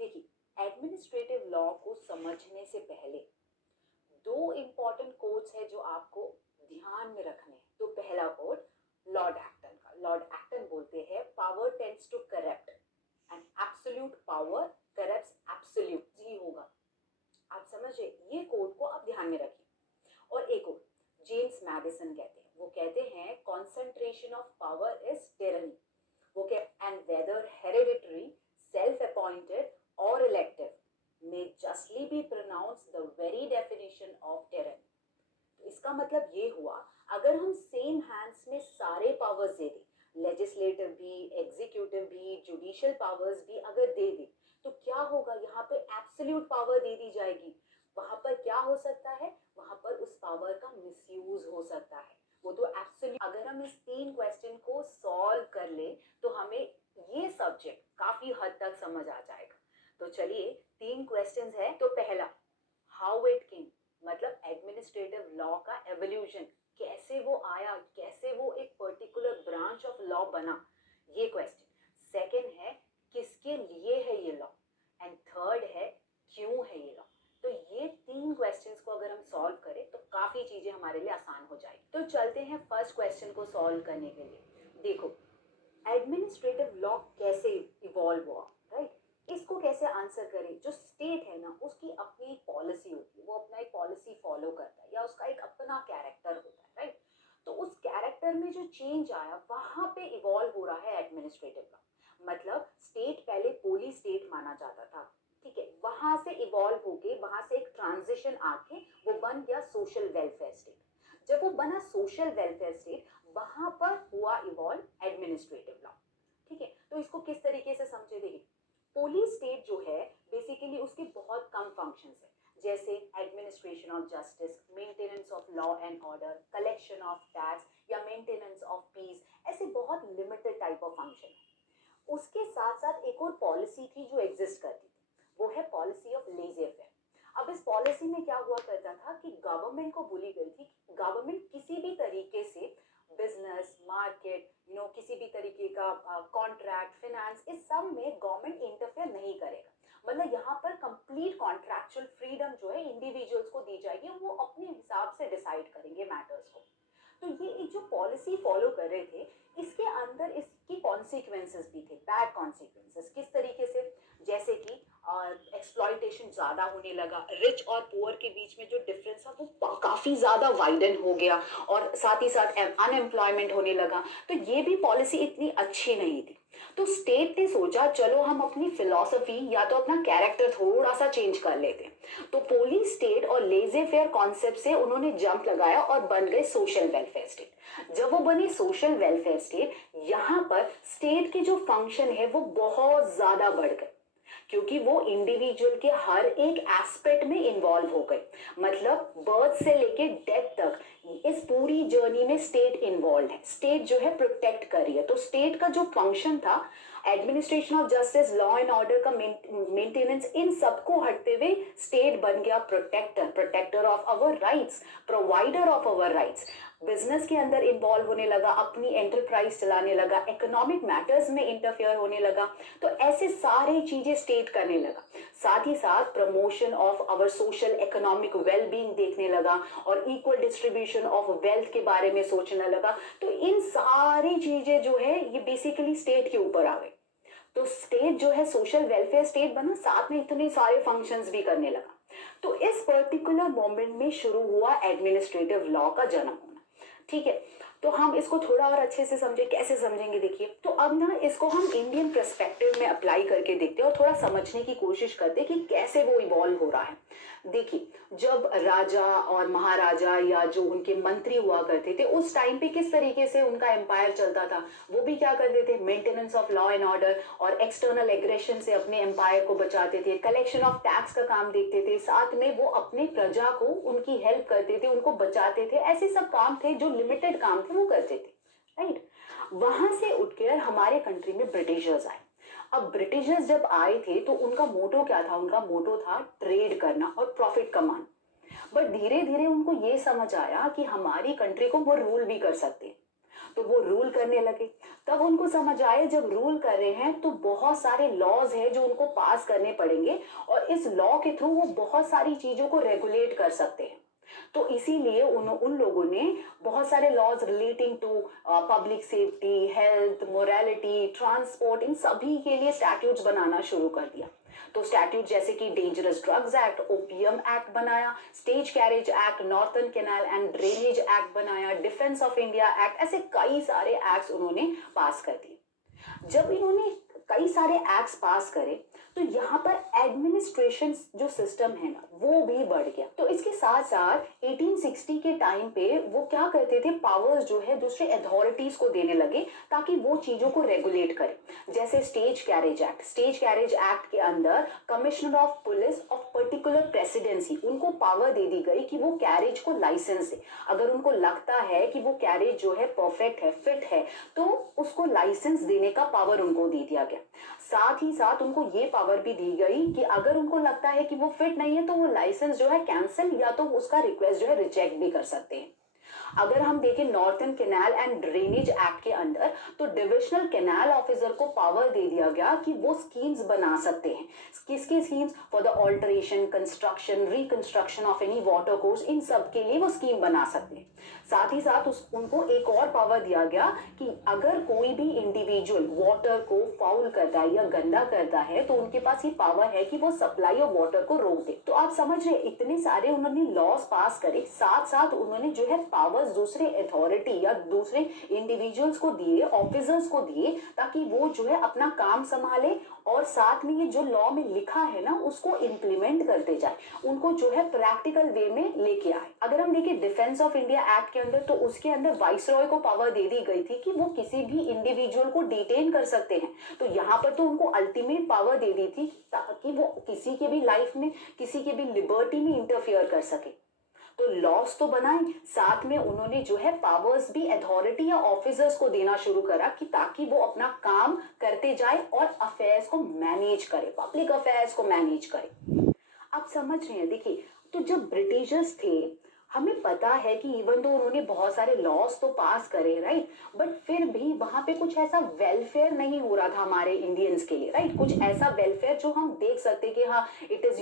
देखिए, administrative law को समझने से पहले दो इम्पॉर्टेंट कोड्स है जो आपको ध्यान में रखने हैं। तो पहला कोड लॉर्ड एक्टन का, लॉर्ड एक्टन बोलते हैं power tends to corrupt and absolute power corrupts absolute ही होगा। आप समझे, ये कोड को आप ध्यान में रखिए। और एक और जेम्स मैडिसन कहते हैं, वो कहते हैं concentration of power is tyranny. वो कह and whether hereditary, self appointed और elective may justly be pronounced the very definition of tyranny। तो इसका मतलब ये हुआ, अगर हम सेम हैंड्स में सारे पावर्स दे दें, लेजिस्लेटिव भी, एग्जीक्यूटिव भी, जुडिशियल पावर्स भी अगर दे दें, तो क्या होगा, यहाँ पे एब्सोल्यूट पावर दे दी जाएगी। वहां पर क्या हो सकता है, वहां पर उस पावर का मिसयूज हो सकता है। वो तो एब्सोल्यूट, अगर हम इस 3 क्वेश्चन को सॉल्व कर ले तो हमें ये सब्जेक्ट काफी हद तक समझ आ जाएगा। तो चलिए 3 क्वेश्चंस है। तो पहला, हाउ इट केम, मतलब एडमिनिस्ट्रेटिव लॉ का एवोल्यूशन, कैसे वो आया, कैसे वो एक पर्टिकुलर ब्रांच ऑफ लॉ बना, ये क्वेश्चन। सेकंड है किसके लिए है ये लॉ, एंड थर्ड है क्यों है ये लॉ। तो ये 3 क्वेश्चंस को अगर हम सॉल्व करें तो काफी चीजें हमारे लिए आसान हो जाएगी। तो चलते हैं फर्स्ट क्वेश्चन को सॉल्व करने के लिए। देखो, एडमिनिस्ट्रेटिव लॉ कैसे इवॉल्व हुआ, राइट? इसको कैसे आंसर करें। जो स्टेट है ना, उसकी अपनी एक पॉलिसी होती है, वो अपना एक पॉलिसी फॉलो करता है या उसका एक अपना कैरेक्टर होता है, राइट? तो उस कैरेक्टर में जो चेंज आया, वहां पे इवॉल्व हो रहा है एडमिनिस्ट्रेटिव लॉ। मतलब स्टेट पहले पोली स्टेट माना जाता था, ठीक है, वहां से इवॉल्व होके, वहां से एक ट्रांजिशन आके वो बन गया सोशल वेलफेयर स्टेट। जब वो बना सोशल वेलफेयर स्टेट, वहां पर हुआ इवॉल्व एडमिनिस्ट्रेटिव लॉ, ठीक है। तो इसको किस तरीके से समझे, देखिए, पुलिस स्टेट जो है बेसिकली उसके बहुत कम फंक्शंस है, जैसे administration of justice, maintenance of law and order, collection of tax या मेंटेनेंस ऑफ पीस, ऐसे बहुत लिमिटेड टाइप ऑफ फंक्शन है। उसके साथ साथ एक और पॉलिसी थी जो एग्जिस्ट करती थी, वो है पॉलिसी ऑफ लेज़ी फेयर। अब इस पॉलिसी में क्या हुआ करता था कि गवर्नमेंट को बोली गई थी कि गवर्नमेंट किसी भी तरीके से बिजनेस, मार्केट, किसी भी तरीके का कॉन्ट्रैक्ट, फाइनेंस, इस सब में गवर्नमेंट इंटरफेयर नहीं करेगा। मतलब यहाँ पर कंप्लीट कॉन्ट्रैक्चुअल फ्रीडम जो है इंडिविजुअल्स को दी जाएगी, वो अपने हिसाब से डिसाइड करेंगे मैटर्स को। तो ये एक जो पॉलिसी फॉलो कर रहे थे, इसके अंदर इसकी कॉन्सिक्वेंसेस भी थे, बैड कॉन्सिक्वेंसेस। किस तरीके से, जैसे कि एक्सप्लॉइटेशन ज्यादा होने लगा, रिच और पुअर के बीच में जो डिफरेंस था वो काफी ज्यादा वाइडन हो गया, और साथ ही साथ अनएम्प्लॉयमेंट होने लगा। तो ये भी पॉलिसी इतनी अच्छी नहीं थी। तो स्टेट ने सोचा चलो हम अपनी फिलॉसफी या तो अपना कैरेक्टर थोड़ा सा चेंज कर लेते हैं। तो पोलिस स्टेट और लेज़ी फेयर कॉन्सेप्ट से उन्होंने जंप लगाया और बन गए सोशल वेलफेयर स्टेट। जब वो बने सोशल वेलफेयर स्टेट, यहाँ पर स्टेट के जो फंक्शन है वो बहुत ज्यादा बढ़ गए, क्योंकि वो इंडिविजुअल के हर एक एस्पेक्ट में इन्वॉल्व हो गए। मतलब बर्थ से लेके डेथ तक इस पूरी जर्नी में स्टेट इन्वॉल्व है। स्टेट जो है प्रोटेक्ट कर रही है। तो स्टेट का जो फंक्शन था, administration of justice, law and order का मेंटेनेंस, इन सबको हटते हुए स्टेट बन गया protector, protector of our rights, provider of our rights. Business के अंदर इन्वॉल्व होने लगा, अपनी एंटरप्राइज चलाने लगा, इकोनॉमिक मैटर्स में इंटरफेयर होने लगा। तो ऐसे सारी चीजें स्टेट करने लगा। साथ ही साथ promotion of our social economic wellbeing देखने लगा और इक्वल डिस्ट्रीब्यूशन ऑफ वेल्थ के बारे में सोचने लगा। तो इन सारी चीजें जो है ये बेसिकली स्टेट के ऊपर आ गई। तो स्टेट जो है सोशल वेलफेयर स्टेट बना, साथ में इतने सारे फंक्शंस भी करने लगा। तो इस पर्टिकुलर मोमेंट में शुरू हुआ एडमिनिस्ट्रेटिव लॉ का जन्म होना, ठीक है। तो हम इसको थोड़ा और अच्छे से समझे, कैसे समझेंगे, देखिए। तो अब ना इसको हम इंडियन पर्सपेक्टिव में अप्लाई करके देखते हैं और थोड़ा समझने की कोशिश करते हैं कि कैसे वो इवॉल्व हो रहा है। देखिए, जब राजा और महाराजा या जो उनके मंत्री हुआ करते थे, उस टाइम पे किस तरीके से उनका एम्पायर चलता था, वो भी क्या करते थे, maintenance of law and order और एक्सटर्नल एग्रेशन से अपने एम्पायर को बचाते थे, कलेक्शन ऑफ टैक्स का काम देखते थे, साथ में वो अपने प्रजा को उनकी हेल्प करते थे, उनको बचाते थे। ऐसे सब काम थे जो लिमिटेड काम थे वो करते थे, राइट। वहां से उठकर हमारे कंट्री में ब्रिटिशर्स आए। अब ब्रिटिशर्स जब आए थे तो उनका मोटो क्या था, उनका मोटो था ट्रेड करना और प्रॉफिट कमाना। बट धीरे धीरे उनको ये समझ आया कि हमारी कंट्री को वो रूल भी कर सकते हैं, तो वो रूल करने लगे। तब उनको समझ आया जब रूल कर रहे हैं तो बहुत सारे लॉज हैं जो उनको पास करने पड़ेंगे और इस लॉ के थ्रू वो बहुत सारी चीजों को रेगुलेट कर सकते हैं। तो इसीलिए उन लोगों ने बहुत सारे laws relating to public safety, health, morality, transport, इन सभी के लिए स्टैट्यूट्स बनाना शुरू कर दिया। तो स्टैट्यूट जैसे कि dangerous drugs act, opium act बनाया, stage carriage act, northern canal and drainage act बनाया, डिफेंस ऑफ इंडिया एक्ट, ऐसे कई सारे एक्ट्स उन्होंने पास कर दिए। जब इन्होंने कई सारे एक्ट्स पास करे तो यहाँ पर एडमिनिस्ट्रेशन जो सिस्टम है ना वो भी बढ़ गया। तो इसके साथ साथ 1860 के टाइम पे वो क्या करते थे, पावर्स जो है दूसरे अथॉरिटीज को देने लगे ताकि वो चीजों को रेगुलेट करे। जैसे stage carriage act, stage carriage act के अंदर commissioner of police of particular presidency, उनको पावर दे दी गई कि वो कैरेज को लाइसेंस दे। अगर उनको लगता है कि वो कैरेज जो है परफेक्ट है, फिट है, तो उसको लाइसेंस देने का पावर उनको दे दिया गया। साथ ही साथ उनको ये पावर भी दी गई कि अगर उनको लगता है कि वो फिट नहीं है तो वो लाइसेंस जो है कैंसिल या तो उसका रिक्वेस्ट जो है रिजेक्ट भी कर सकते हैं। अगर हम देखें northern canal and drainage act के अंदर तो डिविजनल कैनाल ऑफिसर को पावर दे दिया गया कि वो स्कीम्स बना सकते हैं। किसकी schemes? For the alteration, construction, reconstruction of any water course, इन सब के लिए वो स्कीम बना सकते हैं। साथ ही साथ उनको एक और पावर दिया गया कि अगर कोई भी इंडिविजुअल वाटर को फाउल करता है या गंदा करता है तो उनके पास ये पावर है कि वो सप्लाई ऑफ वाटर को रोक दे। तो आप समझ रहे इतने सारे उन्होंने लॉज पास करे, साथ साथ उन्होंने जो है पावर्स दूसरे अथॉरिटी या दूसरे इंडिविजुअल्स को दिए, ऑफिसर्स को दिए, ताकि वो जो है अपना काम संभाले और साथ में ये जो लॉ में लिखा है ना उसको इम्प्लीमेंट करते जाए, उनको जो है प्रैक्टिकल वे में लेके आए। अगर हम देखें डिफेंस ऑफ इंडिया एक्ट के अंदर तो उसके अंदर वाइसरॉय को पावर दे दी गई थी कि वो किसी भी इंडिविजुअल को डिटेन कर सकते हैं। तो यहाँ पर तो उनको अल्टीमेट पावर दे दी थी ताकि वो किसी के भी लाइफ में, किसी के भी लिबर्टी में इंटरफियर कर सके। तो लॉस तो बनाए, साथ में उन्होंने जो है पावर्स भी अथॉरिटी या ऑफिसर्स को देना शुरू करा कि ताकि वो अपना काम करते जाए और अफेयर्स को मैनेज करे, पब्लिक अफेयर्स को मैनेज करे। आप समझ रहे हैं? देखिए, तो जब ब्रिटिशर्स थे, हमें पता है कि इवन तो उन्होंने बहुत सारे लॉज तो पास करे, राइट, बट फिर भी वहां पे कुछ ऐसा वेलफेयर नहीं हो रहा था हमारे इंडियंस के लिए, राइट, कुछ ऐसा वेलफेयर जो हम देख सकते कि हाँ it is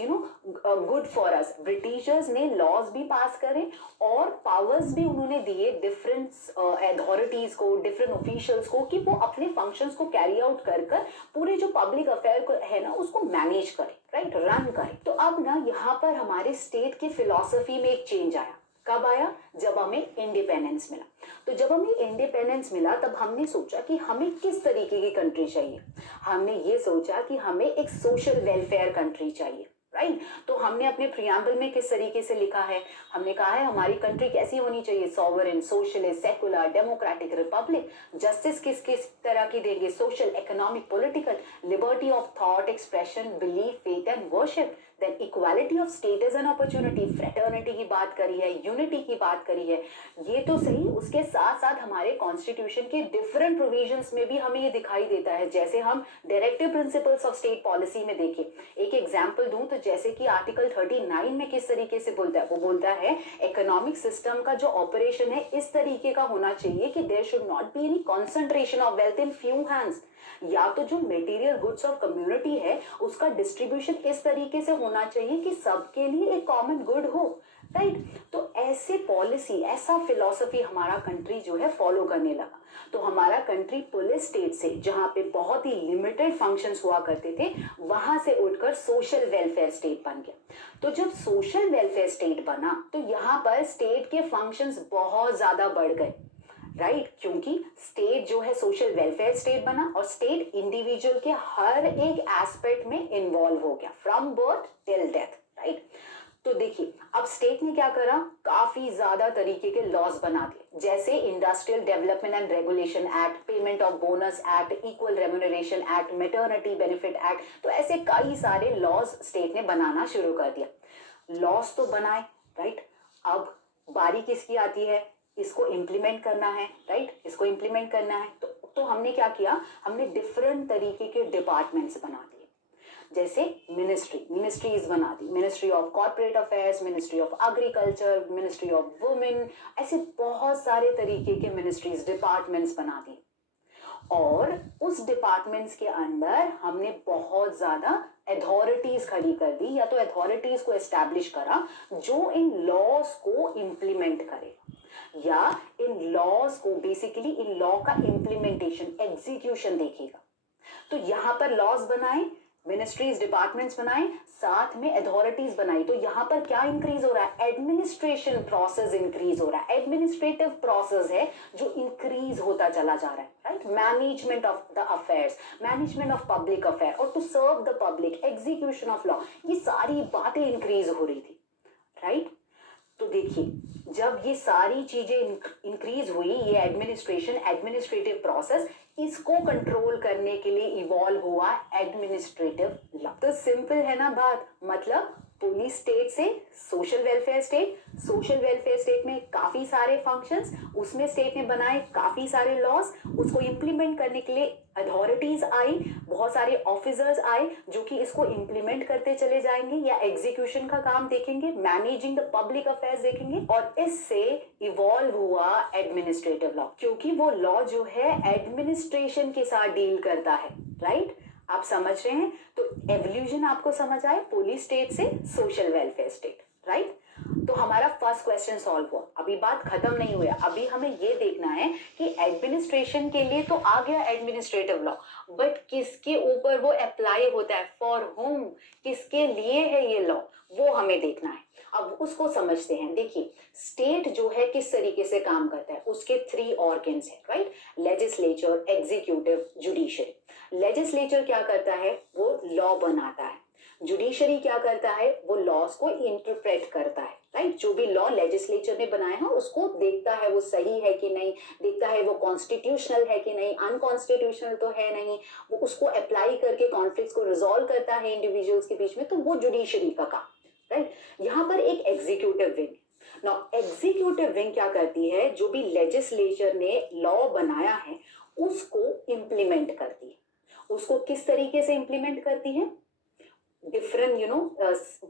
good for us. Britishers ने लॉज भी पास करे और पावर्स भी उन्होंने दिए डिफरेंट अथॉरिटीज को, डिफरेंट ऑफिशियल्स को कि वो अपने फंक्शंस को कैरी आउट कर पूरे जो पब्लिक अफेयर है ना उसको मैनेज करे, राइट, रन करे। तो अब ना यहाँ पर हमारे स्टेट की फिलॉसफी में एक चेंज आया। कब आया? जब हमें इंडिपेंडेंस मिला। तो जब हमें इंडिपेंडेंस मिला तब हमने सोचा कि हमें किस तरीके की कंट्री चाहिए। हमने ये सोचा कि हमें एक सोशल वेलफेयर कंट्री चाहिए, राइट। तो हमने अपने प्रियम्बल में किस तरीके से लिखा है, हमने कहा है हमारी कंट्री कैसी होनी चाहिए, sovereign, socialist, secular, democratic, republic. Justice किस किस तरह की देंगे, social, economic, political, liberty of thought, expression, belief, faith and worship, then equality of status and opportunity, fraternity की बात करी है, यूनिटी की बात करी है। ये तो सही, उसके साथ साथ हमारे कॉन्स्टिट्यूशन के डिफरेंट प्रोविजंस में भी हमें ये दिखाई देता है। जैसे हम directive principles of state policy में देखें, एक एग्जाम्पल दूं तो जैसे कि आर्टिकल 39 में किस तरीके से बोलता है, वो बोलता है इकोनॉमिक सिस्टम का जो ऑपरेशन है इस तरीके का होना चाहिए कि there should not be any concentration of wealth in few hands, या तो जो मटेरियल गुड्स ऑफ कम्युनिटी है उसका डिस्ट्रीब्यूशन इस तरीके से होना चाहिए कि सबके लिए एक कॉमन गुड हो, राइट। तो ऐसे पॉलिसी, ऐसा फिलॉसफी हमारा कंट्री जो है फॉलो करने लगा। तो हमारा कंट्री पुलिस स्टेट से, जहां पे बहुत ही लिमिटेड फंक्शंस हुआ करते थे, वहां से उठकर सोशल वेलफेयर स्टेट बन गया। तो जब सोशल वेलफेयर स्टेट बना तो यहाँ पर स्टेट के फंक्शंस बहुत ज्यादा बढ़ गए, राइट, क्योंकि स्टेट जो है सोशल वेलफेयर स्टेट बना और स्टेट इंडिविजुअल के हर एक एस्पेक्ट में इन्वॉल्व हो गया, from birth till death, right. तो देखिए अब स्टेट ने क्या करा, काफी ज्यादा तरीके के लॉज बना दिए, जैसे industrial development and regulation act, payment of bonus act, equal remuneration act, maternity benefit act. तो ऐसे कई सारे लॉज स्टेट ने बनाना शुरू कर दिया। लॉज तो बनाए, राइट, अब बारी किसकी आती है, इसको इम्प्लीमेंट करना है, राइट, इसको इम्प्लीमेंट करना है। तो हमने क्या किया, हमने डिफरेंट तरीके के डिपार्टमेंट्स बना दिए। जैसे मिनिस्ट्रीज बना दी, ministry of corporate affairs, ministry of agriculture, ministry of women, ऐसे बहुत सारे तरीके के मिनिस्ट्रीज, डिपार्टमेंट्स बना दी। और उस डिपार्टमेंट्स के अंदर हमने बहुत ज्यादा अथॉरिटीज खड़ी कर दी या तो अथॉरिटीज को एस्टैब्लिश करा जो इन लॉज को इम्प्लीमेंट करे या इन लॉज को बेसिकली इन लॉ का इम्प्लीमेंटेशन एग्जीक्यूशन देखेगा। तो यहां पर लॉज बनाए, मिनिस्ट्रीज डिपार्टमेंट्स बनाए, साथ में अथॉरिटीज बनाई। तो यहां पर क्या इंक्रीज हो रहा है? एडमिनिस्ट्रेशन प्रोसेस इंक्रीज हो रहा है। एडमिनिस्ट्रेटिव प्रोसेस है जो इंक्रीज होता चला जा रहा है, right? Management of the affairs, management of public affair और to serve the public, execution of law, ये सारी बातें इंक्रीज हो रही थी, राइट? तो देखिए जब ये सारी चीजें इंक्रीज हुई, ये एडमिनिस्ट्रेशन, एडमिनिस्ट्रेटिव प्रोसेस, इसको कंट्रोल करने के लिए इवॉल्व हुआ एडमिनिस्ट्रेटिव लॉ। तो सिंपल है ना बात, मतलब पुलिस स्टेट से social welfare state, social welfare state में काफी सारे फंक्शंस, उसमें स्टेट ने बनाए काफी सारे लॉज, उसको इंप्लीमेंट करने के लिए अथॉरिटीज आई, बहुत सारे ऑफिसर्स आए जो कि इसको इंप्लीमेंट करते चले जाएंगे या एग्जीक्यूशन का काम देखेंगे, मैनेजिंग द पब्लिक अफेयर्स देखेंगे, और इससे इवॉल्व हुआ एडमिनिस्ट्रेटिव लॉ, क्योंकि वो लॉ जो है एडमिनिस्ट्रेशन के साथ डील करता है, राइट? आप समझ रहे हैं? तो एवोल्यूशन आपको समझ आए, पुलिस स्टेट से सोशल वेलफेयर स्टेट, राइट? तो हमारा फर्स्ट क्वेश्चन सॉल्व हुआ। अभी बात खत्म नहीं हुई, अभी हमें ये देखना है कि एडमिनिस्ट्रेशन के लिए तो आ गया एडमिनिस्ट्रेटिव लॉ, बट किसके ऊपर वो अप्लाई होता है, फॉर होम, किसके लिए है ये लॉ, वो हमें देखना है। अब उसको समझते हैं। देखिए स्टेट जो है किस तरीके से काम करता है, उसके 3 ऑर्गन्स है, right? Legislature, executive, judiciary. Legislature क्या करता है? वो लॉ बनाता है। जुडिशरी क्या करता है? वो लॉज को इंटरप्रेट करता है, राइट? जो भी लॉ लेजिस्लेचर ने बनाया है उसको देखता है वो सही है कि नहीं, देखता है वो कॉन्स्टिट्यूशनल है कि नहीं, अनकॉन्स्टिट्यूशनल तो है नहीं, वो उसको अप्लाई करके कॉन्फ्लिक्ट्स को रिजॉल्व करता है इंडिविजुअल्स के बीच में, तो वो जुडिशरी का काम, राइट? यहाँ पर एक executive wing. Now executive wing क्या करती है? जो भी लेजिस्लेचर ने लॉ बनाया है उसको इंप्लीमेंट करती है। उसको किस तरीके से इंप्लीमेंट करती है? डिफरेंट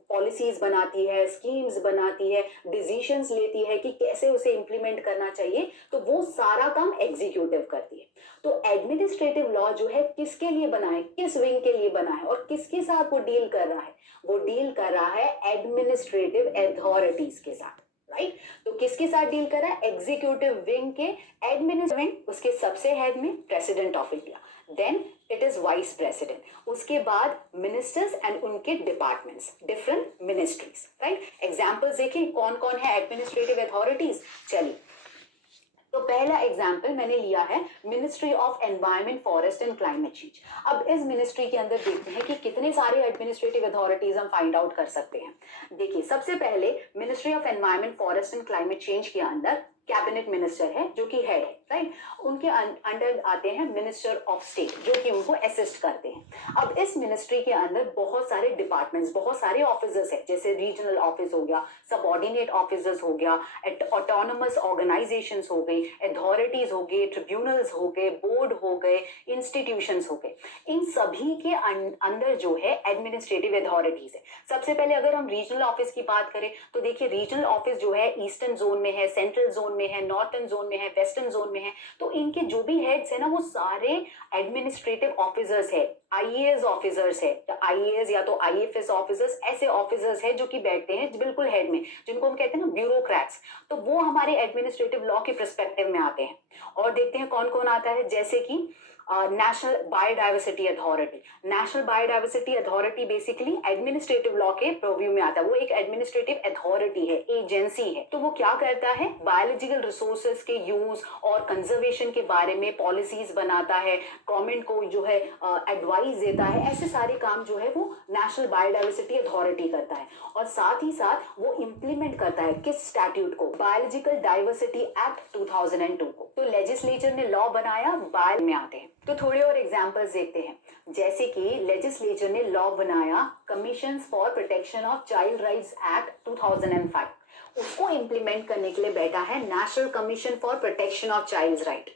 पॉलिसीज बनाती है, स्कीम्स बनाती है, डिसीजंस लेती है कि कैसे उसे इंप्लीमेंट करना चाहिए, तो वो सारा काम एग्जीक्यूटिव करती है। तो एडमिनिस्ट्रेटिव लॉ जो है किसके लिए बना है, किस विंग के लिए बना है और किसके साथ वो डील कर रहा है? वो डील कर रहा है एडमिनिस्ट्रेटिव अथॉरिटीज के साथ, राइट? तो किसके साथ डील कर रहा है? एग्जीक्यूटिव विंग के। एडमिनिस्ट्रेटिव विंग, उसके सबसे हेड में president of India, then it is vice president, उसके बाद मिनिस्टर्स एंड उनके departments, different ministries, right? Examples देखिए कौन कौन है एडमिनिस्ट्रेटिव अथॉरिटीज। चलिए तो पहला एग्जाम्पल मैंने लिया है ministry of environment, forest and climate change. अब इस मिनिस्ट्री के अंदर देखते हैं कि कितने सारे एडमिनिस्ट्रेटिव अथॉरिटीज हम फाइंड आउट कर सकते हैं। देखिए सबसे पहले ministry of environment, forest and climate change के अंदर कैबिनेट मिनिस्टर है जो कि हेड है, राइट? उनके अंडर आते हैं मिनिस्टर ऑफ स्टेट जो कि उनको असिस्ट करते हैं। अब इस मिनिस्ट्री के अंदर बहुत सारे डिपार्टमेंट्स, बहुत सारे ऑफिसर्स हैं, जैसे रीजनल ऑफिस हो गया, सबऑर्डिनेट ऑफिसर्स हो गया, ऑटोनोमस ऑर्गेनाइजेशंस हो गई, अथॉरिटीज हो गए, ट्रिब्यूनल्स हो गए, बोर्ड हो गए, इंस्टीट्यूशंस हो गए। इन सभी के अंदर जो है एडमिनिस्ट्रेटिव अथॉरिटीज है। सबसे पहले अगर हम रीजनल ऑफिस की बात करें तो देखिए रीजनल ऑफिस जो है ईस्टर्न जोन में है, सेंट्रल जोन में है, नॉर्थर्न जोन में है, वेस्टर्न जोन में है। तो इनके जो भी हेड्स है ना वो सारे एडमिनिस्ट्रेटिव ऑफिसर्स है, आईएएस ऑफिसर्स है, आईएएस या तो आईएफएस ऑफिसर्स, ऐसे ऑफिसर्स है जो कि बैठते हैं बिल्कुल हेड में, जिनको हम कहते हैं ना ब्यूरोक्रेट्स। तो वो हमारे एडमिनिस्ट्रेटिव लॉ के पर्सपेक्टिव में आते हैं। और देखते हैं कौन कौन आता है, जैसे कि national biodiversity authority. National biodiversity authority basically administrative law के प्रोव्यू में आता है। वो एक एडमिनिस्ट्रेटिव अथॉरिटी है, एजेंसी है। तो वो क्या करता है? बायोलॉजिकल रिसोर्सेज के यूज और कंजर्वेशन के बारे में पॉलिसीज बनाता है, गवर्नमेंट को जो है एडवाइस देता है। ऐसे सारे काम जो है वो नेशनल बायोडाइवर्सिटी अथॉरिटी करता है। और साथ ही साथ वो इंप्लीमेंट करता है किस स्टैट्यूट को? बायोलॉजिकल डाइवर्सिटी एक्ट 2002 को। तो लेजिस्लेचर ने लॉ बनाया, बायो में आते हैं। तो थोड़े और एग्जांपल्स देखते हैं, जैसे कि लेजिस्लेचर ने लॉ बनाया commission for protection of child rights act 2005। उसको इंप्लीमेंट करने के लिए बैठा है national commission for protection of child right.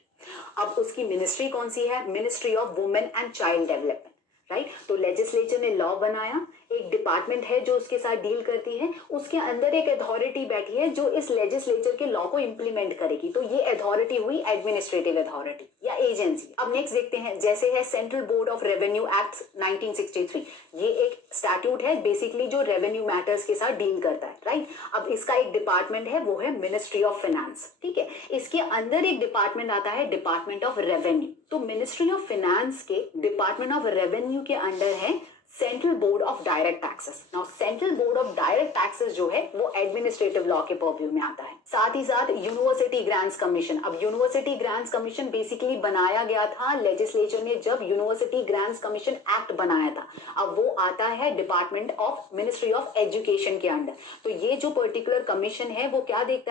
अब उसकी मिनिस्ट्री कौन सी है? Ministry of women and child development, right? तो लेजिस्लेचर ने लॉ बनाया, एक एक डिपार्टमेंट है जो उसके साथ डील करती है, उसके अंदर एक अथॉरिटी बैठी है जो इस लेजिस्लेचर के लॉ को इंप्लीमेंट करेगी। तो ये अथॉरिटी हुई एडमिनिस्ट्रेटिव अथॉरिटी या एजेंसी। अब नेक्स्ट देखते हैं, जैसे है central board of revenue act 1963। ये एक स्टैट्यूट है बेसिकली जो रेवेन्यू मैटर्स के साथ डील करता है, राइट। अब इसका एक डिपार्टमेंट है, वो है मिनिस्ट्री ऑफ फाइनेंस, ठीक है। इसके अंदर एक डिपार्टमेंट आता है डिपार्टमेंट ऑफ रेवेन्यू। तो मिनिस्ट्री ऑफ फाइनेंस के डिपार्टमेंट ऑफ रेवेन्यू के अंडर है central board of direct taxes. Now central board of direct taxes जो है वो एडमिनिस्ट्रेटिव लॉ के पर्व्यू में आता है। साथ ही साथ यूनिवर्सिटी ग्रांट्स कमीशन। अब यूनिवर्सिटी ग्रांट्स कमीशन बेसिकली बनाया गया था लेजिस्लेचर ने जब यूनिवर्सिटी ग्रांट्स कमीशन एक्ट बनाया था। अब वो आता है department of ministry of education के अंडर। तो ये जो पर्टिकुलर कमीशन है वो क्या देखता है,